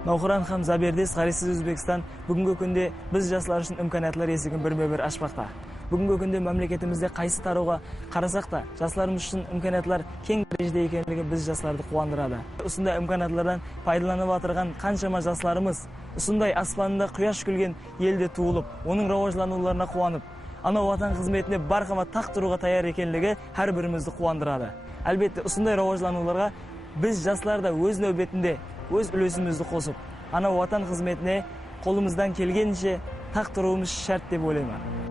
Науқыран хам Забердес, Қарайсыз Өзбекстан бүгінгі күнде біз жастар үшін имканиятлар есігін бірме-бір ашпақта. Бүгінгі күнде мемлекетімізде қайсы тарауға қарасақ та, жастарымыз үшін имканиятлар кең дәрежеде екендігі біз жастарды қуандырады. Осындай имканиятлардан пайдаланып отырған қаншама жастарымыз, осындай аспанында құяш күлген елде туылып, оның рауажлануларына қуанып, анау ватан қызметіне барқама тақ тұруға таяр екенлігі әр бірімізді қуандырады. Әлбетте, осындай рауажлануларға біз жастар да өз нәубетінде өз үлесімізді қосып, анау ватан қызметіне қолымыздан келгенше тақ тұруымыз шарт деп ойлаймын.